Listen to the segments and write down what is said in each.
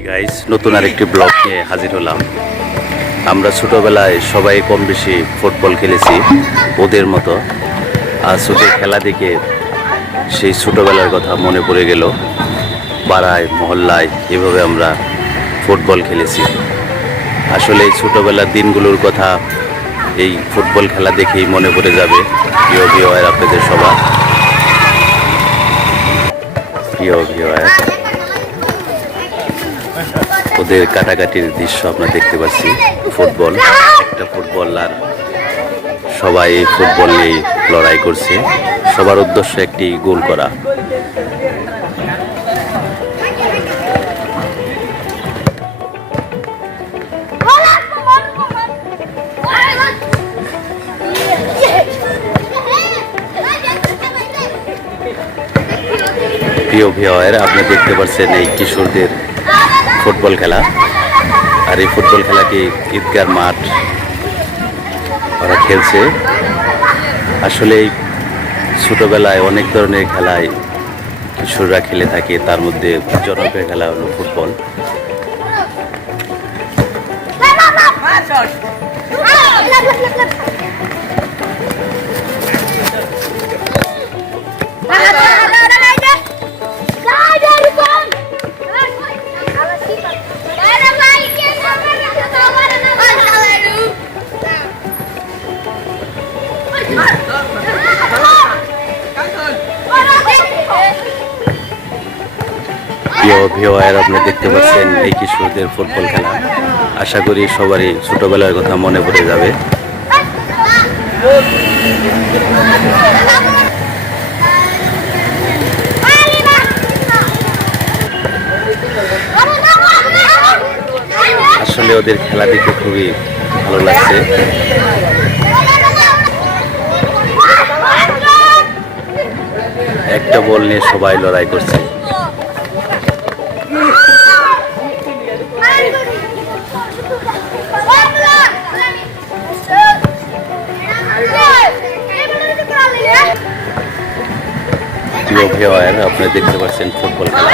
Hi guys নতুন আরেকটি blog নিয়ে হাজির হলাম। আমরা ছোটবেলায় সবাই কম বেশি ফুটবল খেলেছি, ওদের মতো। আর ওদের খেলা দেখে সেই ছোটবেলার কথা মনে পড়ে গেল। পাড়ায়, মহল্লায় এভাবে আমরা ফুটবল খেলেছি। আসলে এই ছোটবেলার দিনগুলোর কথা এই ফুটবল খেলা দেখেই মনে পড়ে যাবে। প্রিয় ভিওয়ার আপনাদের সবার। প্রিয় ভিওয়ার ওদের কাটাকাটির দৃশ্য আমরা দেখতে পাচ্ছি, ফুটবল। একটা ফুটবল আর সবাই ফুটবল নিয়ে লড়াই করছে। সবার উদ্দেশ্য একটি গোল করা। প্রিয় ভিওয়ার আপনি দেখতে পাচ্ছেন এই কিশোরদের ফুটবল খেলা। আর এই ফুটবল খেলাটি ঈদগার মাঠ ওরা খেলছে। আসলে এই ছোটোবেলায় অনেক ধরনের খেলায় কিশোররা খেলে থাকে, তার মধ্যে জনপ্রিয় খেলা হলো ফুটবল। প্রিয় ভিওয়ার আপনি দেখতে পাচ্ছেন এই কিশোরদের ফুটবল খেলা। আশা করি সবারই ছোটোবেলার কথা মনে পড়ে যাবে। আসলে ওদের খেলা দেখতে খুবই ভালো লাগছে। একটা বল নিয়ে সবাই লড়াই করছে। প্রিয় ভিওয়ার আপনি দেখতে পাচ্ছেন ফুটবল খেলা।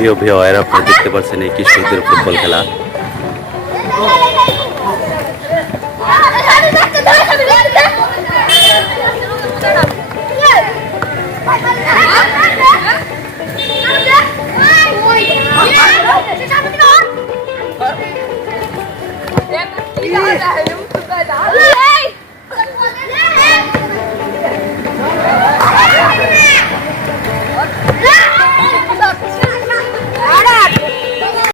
প্রিয় ভিওয়ার আপনি দেখতে পাচ্ছেন এই কিশোরদের ফুটবল খেলা